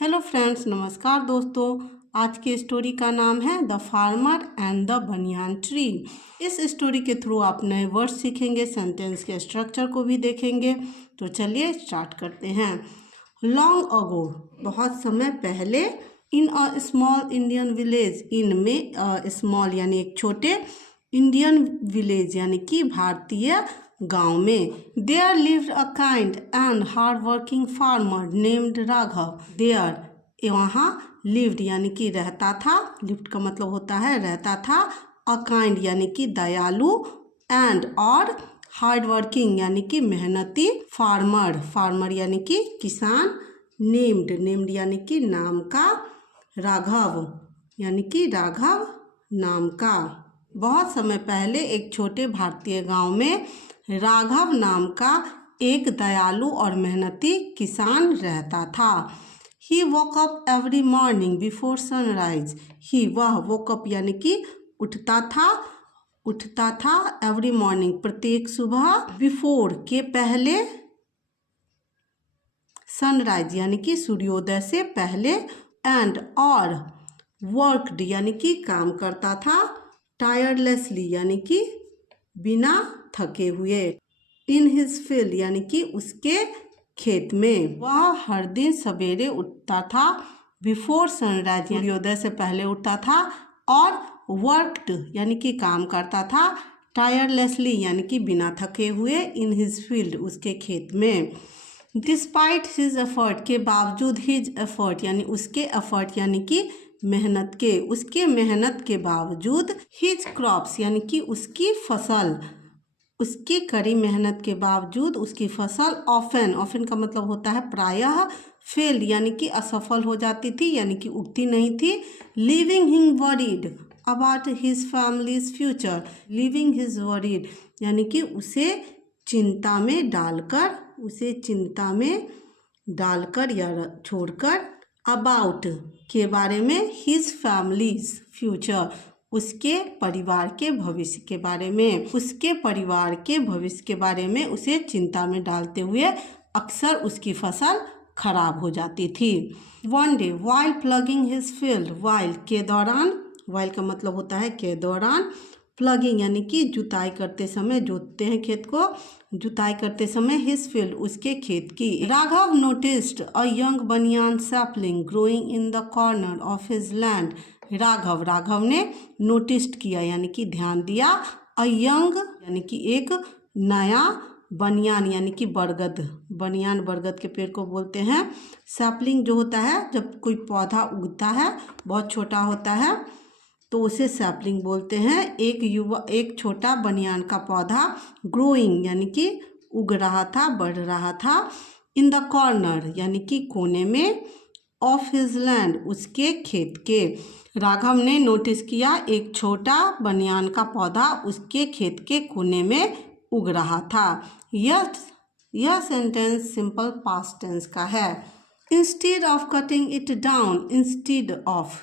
Hello friends, नमस्कार दोस्तों। आज की स्टोरी का नाम है the farmer and the banyan tree. इस स्टोरी के थ्रू आप नए वर्ड सीखेंगे, सेंटेंस के स्ट्रक्चर को भी देखेंगे। तो चलिए स्टार्ट करते हैं। लॉन्ग अगो, बहुत समय पहले, इन अ स्मॉल इंडियन विलेज, इन में स्मॉल यानी एक छोटे, इंडियन विलेज यानी कि भारतीय गांव में, there lived a kind and hard working farmer named Raghav. There वहाँ लिव्ड यानी कि रहता था, लिव्ड का मतलब होता है रहता था, अ काइंड यानी कि दयालु, एंड और हार्ड वर्किंग यानी कि मेहनती, फार्मर यानी कि किसान, नेम्ड यानी कि नाम का, राघव यानी कि राघव नाम का। बहुत समय पहले एक छोटे भारतीय गांव में राघव नाम का एक दयालु और मेहनती किसान रहता था। He walk up every morning before sunrise. वह वॉक अप यानी कि उठता था एवरी मॉर्निंग प्रत्येक सुबह, बिफोर के पहले, सनराइज यानी कि सूर्योदय से पहले, एंड और वर्कड यानी कि काम करता था, टायरलेसली यानी कि बिना थके हुए, इन हिज फील्ड यानी कि उसके खेत में। वह हर दिन सवेरे उठता था, बिफोर सनराइज सूर्योदय से पहले उठता था, और वर्कड यानी कि काम करता था, टायरलेसली यानी कि बिना थके हुए, इन हिज फील्ड उसके खेत में। डिस्पाइट हिज एफर्ट, के बावजूद, हिज एफर्ट यानी उसके एफर्ट यानी कि मेहनत के, उसके मेहनत के बावजूद, हिज क्रॉप्स यानी कि उसकी फसल, उसकी कड़ी मेहनत के बावजूद उसकी फसल, ऑफन का मतलब होता है प्रायः, फेल्ड यानी कि असफल हो जाती थी यानी कि उगती नहीं थी, living him worried about his families future, living his worried यानी कि उसे चिंता में डालकर या छोड़कर, अबाउट के बारे में, हिज फैमिलीज फ्यूचर उसके परिवार के भविष्य के बारे में, उसे चिंता में डालते हुए अक्सर उसकी फसल खराब हो जाती थी। One day while plugging his field, while के दौरान, वाइल का मतलब होता है के दौरान, प्लगिंग यानी कि जुताई करते समय, जोतते हैं खेत को, जुताई करते समय, हिज फील्ड उसके खेत की, राघव नोटिस्ड अ यंग बनियान sapling growing in the corner of his land. Raghav ने नोटिस्ड किया यानी कि ध्यान दिया, अ यंग यानी कि एक नया, बनियान यानी कि बनियान बरगद के पेड़ को बोलते हैं, सैपलिंग जो होता है जब कोई पौधा उगता है, बहुत छोटा होता है तो उसे सैपलिंग बोलते हैं। एक छोटा बनियान का पौधा, ग्रोइंग यानी कि उग रहा था, बढ़ रहा था, इन द कॉर्नर यानी कि कोने में, ऑफ हिज लैंड उसके खेत के। राघव ने नोटिस किया एक छोटा बनियान का पौधा उसके खेत के कोने में उग रहा था। यह सेंटेंस सिंपल पास्ट टेंस का है। Instead of cutting it down, instead of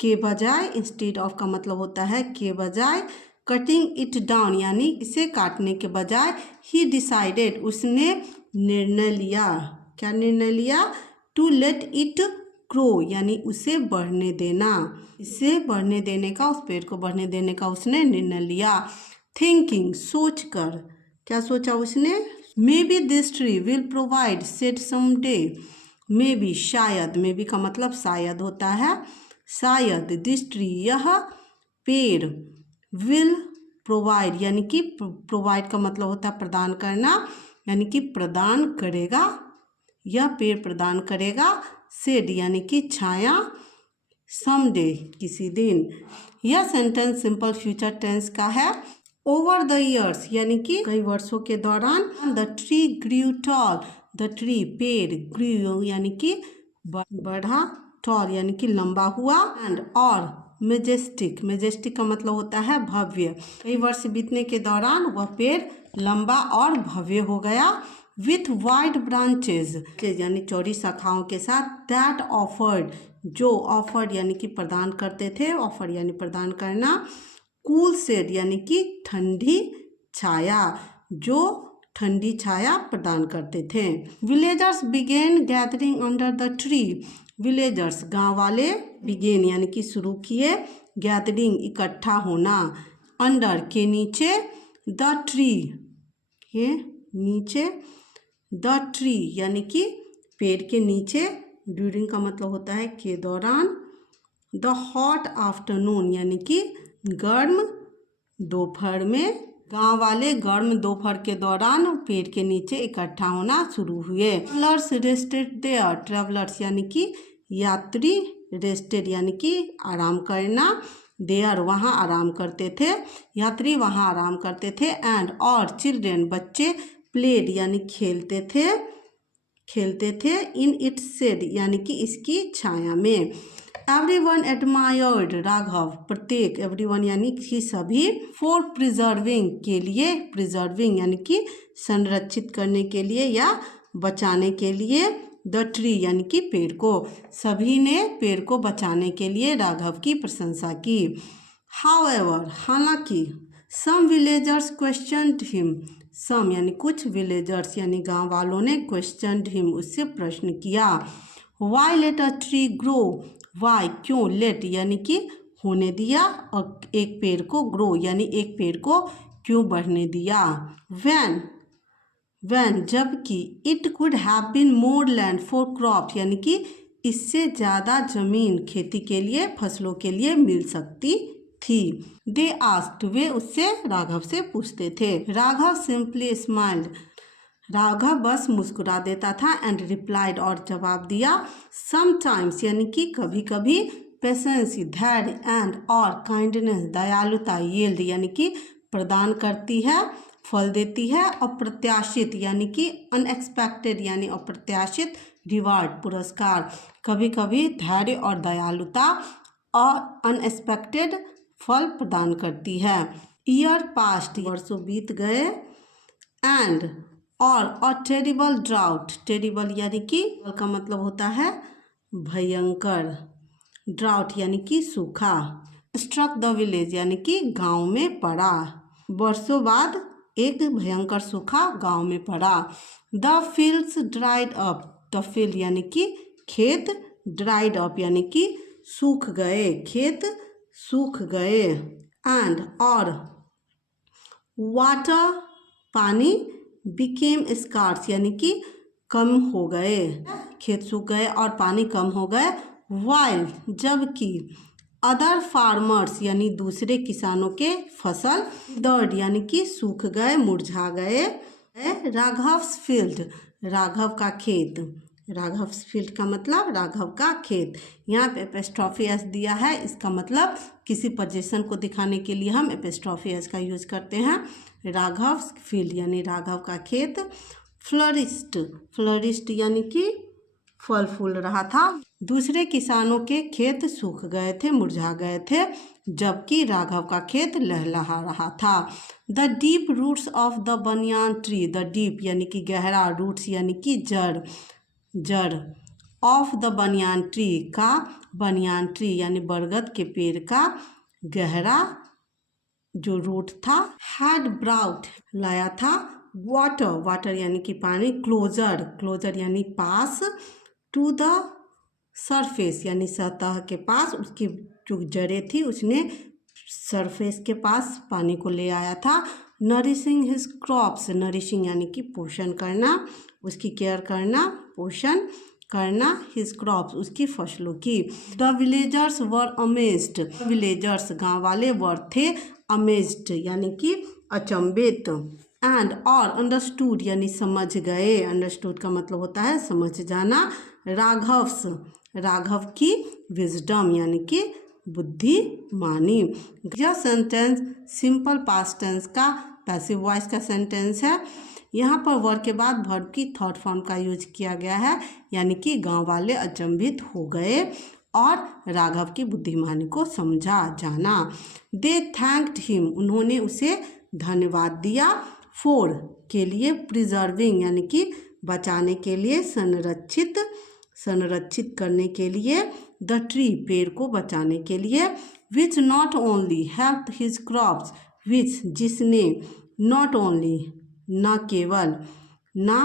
के बजाय, इंस्टेड ऑफ का मतलब होता है के बजाय, कटिंग इट डाउन यानी इसे काटने के बजाय, ही डिसाइडेड उसने निर्णय लिया, क्या निर्णय लिया, टू लेट इट ग्रो यानी उसे बढ़ने देना, इसे बढ़ने देने का, उस पेड़ को बढ़ने देने का उसने निर्णय लिया। थिंकिंग सोच कर, क्या सोचा उसने, may be this tree will provide said someday, may be शायद, मे बी का मतलब शायद होता है, शायद, दिस ट्री यह पेड़, विल प्रोवाइड यानी कि प्रोवाइड का मतलब होता है प्रदान करना यानी कि प्रदान करेगा, यह पेड़ प्रदान करेगा, शेड यानी कि छाया, समडे किसी दिन। यह सेंटेंस सिंपल फ्यूचर टेंस का है। ओवर द ईयर्स यानी कि कई वर्षों के दौरान, the tree grew tall, the tree पेड़, ग्रू यानी कि बढ़ा, टॉल यानी कि लंबा हुआ, एंड और मेजेस्टिक का मतलब होता है भव्य। कई वर्ष बीतने के दौरान वह पेड़ लंबा और भव्य हो गया। विथ वाइड ब्रांचेज यानी चौड़ी शाखाओं के साथ, दैट ऑफर्ड जो, ऑफर्ड यानी कि प्रदान करते थे, ऑफर यानी प्रदान करना, कूल शेड यानी कि ठंडी छाया, जो ठंडी छाया प्रदान करते थे। Villagers began gathering under the tree, villagers गांव वाले, बिगेन यानी कि शुरू किए, गैदरिंग इकट्ठा होना, अंडर के नीचे, द ट्री के नीचे, द ट्री यानी कि पेड़ के नीचे, ड्यूरिंग का मतलब होता है के दौरान, द हॉट आफ्टरनून यानी कि गर्म दोपहर में, गांव वाले गर्म दोपहर के दौरान पेड़ के नीचे इकट्ठा होना शुरू हुए। ट्रेवलर्स रेस्टेड देयर, ट्रेवलर्स यानी कि यात्री, रेस्टेड यानी कि आराम करना, देयर वहाँ आराम करते थे, यात्री वहाँ आराम करते थे, एंड और चिल्ड्रेन बच्चे, प्लेड यानी खेलते थे, इन इट्स शेड यानी कि इसकी छाया में। एवरीवन एडमायर्ड राघव, प्रत्येक, एवरीवन यानी कि सभी, फॉर प्रिजर्विंग के लिए, प्रिजर्विंग यानी कि संरक्षित करने के लिए या बचाने के लिए, द ट्री यानी कि पेड़ को, सभी ने पेड़ को बचाने के लिए राघव की प्रशंसा की। हाउएवर हालांकि, सम विलेजर्स क्वेश्चनड हिम, सम यानी कुछ, विलेजर्स यानी गांव वालों ने, क्वेश्चनड हिम उससे प्रश्न किया। Why let a tree grow, why क्यों, लेट यानी कि होने दिया, और एक पेड़ को, ग्रो यानी एक पेड़ को क्यों बढ़ने दिया। वैन जबकि, it could have been more land for crop यानी कि इससे ज़्यादा जमीन खेती के लिए, फसलों के लिए मिल सकती थी। दे आस्क्ड, वे उससे, राघव से पूछते थे। राघव सिंपली स्माइल्ड, राघव बस मुस्कुरा देता था, एंड रिप्लाइड और जवाब दिया, समटाइम्स यानी कि कभी कभी, पेशेंस धैर्य, एंड और काइंडनेस दयालुता, यील्ड यानी कि प्रदान करती है, फल देती है, अप्रत्याशित यानी कि अनएक्सपेक्टेड यानी अप्रत्याशित, रिवार्ड पुरस्कार, कभी कभी धैर्य और दयालुता और अनएक्सपेक्टेड फल प्रदान करती है। ईयर पास्ट वर्षों बीत गए, एंड और अ टेरिबल ड्राउट, टेरिबल यानी कि का मतलब होता है भयंकर, ड्राउट यानी कि सूखा, स्ट्रक द विलेज यानी कि गांव में पड़ा, वर्षों बाद एक भयंकर सूखा गांव में पड़ा। The fields dried up, the field यानी कि खेत, ड्राइड अप यानी कि सूख गए, खेत सूख गए, एंड और वाटर पानी, बिकेम स्कार्स यानी कि कम हो गए, खेत सूख गए और पानी कम हो गए। वाइल जबकि, अदर फार्मर्स यानी दूसरे किसानों के फसल, दर्ड यानी कि सूख गए, मुरझा गए। राघव्स फील्ड, राघव का खेत, राघव फील्ड का मतलब राघव का खेत, यहाँ पे एपोस्ट्रोफी एस दिया है, इसका मतलब किसी पोजीशन को दिखाने के लिए हम एपोस्ट्रोफी एस का यूज करते हैं। राघव फील्ड यानी राघव का खेत। फ्लरिस्ट, फ्लरिस्ट यानी कि फल फूल रहा था, दूसरे किसानों के खेत सूख गए थे, मुरझा गए थे, जबकि राघव का खेत लहलहा रहा था। The deep roots of the banyan tree, the deep यानी कि गहरा, रूट्स यानी कि जड़, जड़ ऑफ द बनियान ट्री का, बनियान ट्री यानी बरगद के पेड़ का गहरा जो रूट था, हैड ब्राउट लाया था, वाटर, वाटर यानी कि पानी, क्लोजर, क्लोजर यानी पास, टू द सरफेस यानी सतह के पास, उसकी जो जड़ें थी उसने सरफेस के पास पानी को ले आया था। नरिशिंग हिज क्रॉप्स, नरिशिंग यानी कि पोषण करना, उसकी केयर करना, पोषण करना, हिज क्रॉप्स उसकी फसलों की। The villagers were amazed, villagers गांव वाले वर थे, अमेज्ड यानी कि अचंभित, एंड और अंडरस्टूड यानी समझ गए, अंडरस्टूड का मतलब होता है समझ जाना। राघव्स, राघव की विजडम यानी कि बुद्धिमानी। यह सेंटेंस सिंपल पास्ट टेंस का पैसिव वॉइस का सेंटेंस है। यहाँ पर वर्ब के बाद वर्ब की थर्ड फॉर्म का यूज किया गया है, यानी कि गांव वाले अचंभित हो गए और राघव की बुद्धिमानी को समझा जाना। दे थैंक्ड हिम, उन्होंने उसे धन्यवाद दिया, फॉर के लिए, प्रिजर्विंग यानी कि बचाने के लिए, संरक्षित, संरक्षित करने के लिए, द ट्री पेड़ को बचाने के लिए, which not only help his crops, which जिसने, नॉट ओनली न केवल, न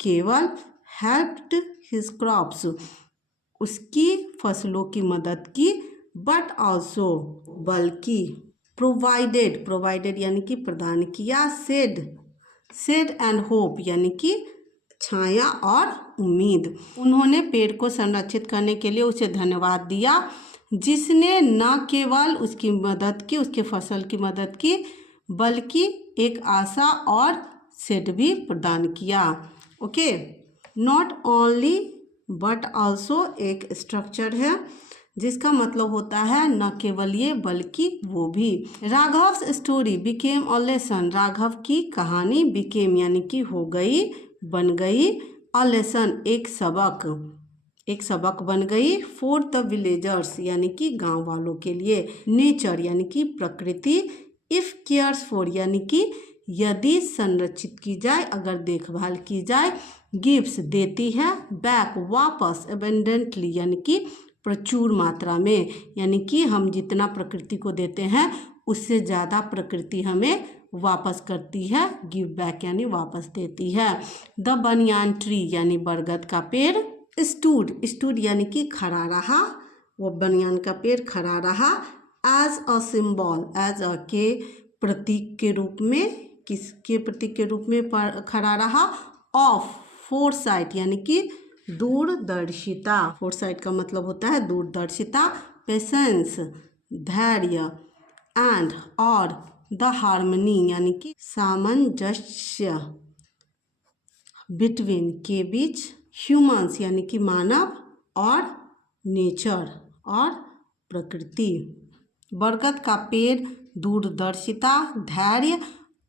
केवल, हेल्प्ड हिज क्रॉप्स उसकी फसलों की मदद की, बट ऑल्सो बल्कि प्रोवाइडेड यानी कि प्रदान किया, सेड एंड होप यानी कि छाया और उम्मीद। उन्होंने पेड़ को संरक्षित करने के लिए उसे धन्यवाद दिया, जिसने न केवल उसकी मदद की, उसके फसल की मदद की, बल्कि एक आशा और सेड भी प्रदान किया। Okay, not only but also एक स्ट्रक्चर है जिसका मतलब होता है न केवल ये बल्कि वो भी। Raghav's story became a lesson, Raghav की कहानी बिकेम यानी कि हो गई, बन गई, अ लेसन एक सबक बन गई, फॉर द विलेजर्स यानी कि गांव वालों के लिए, नेचर यानी कि प्रकृति, इफ केयर्स फॉर यानी कि यदि संरक्षित की जाए, अगर देखभाल की जाए, गिव्स देती है, बैक वापस, एबेंडेंटली यानी कि प्रचुर मात्रा में, यानी कि हम जितना प्रकृति को देते हैं उससे ज़्यादा प्रकृति हमें वापस करती है, गिव बैक यानी वापस देती है। द बनियान ट्री यानी बरगद का पेड़, स्टूड यानी कि खड़ा रहा, वो बनियान का पेड़ खड़ा रहा, as a symbol, as a के प्रतीक के रूप में, किसके प्रतीक के रूप में खड़ा रहा, ऑफ फोरसाइट यानी कि दूरदर्शिता, फोरसाइट का मतलब होता है दूरदर्शिता, पेशेंस धैर्य, एंड और द हार्मनी यानी कि सामंजस्य, बिटवीन के बीच, ह्यूमंस यानी कि मानव, और नेचर और प्रकृति। बरगद का पेड़ दूरदर्शिता, धैर्य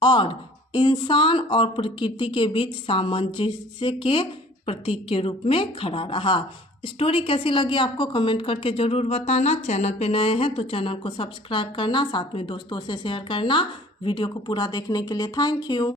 और इंसान और प्रकृति के बीच सामंजस्य के प्रतीक के रूप में खड़ा रहा। स्टोरी कैसी लगी आपको कमेंट करके ज़रूर बताना। चैनल पे नए हैं तो चैनल को सब्सक्राइब करना, साथ में दोस्तों से शेयर करना। वीडियो को पूरा देखने के लिए थैंक यू।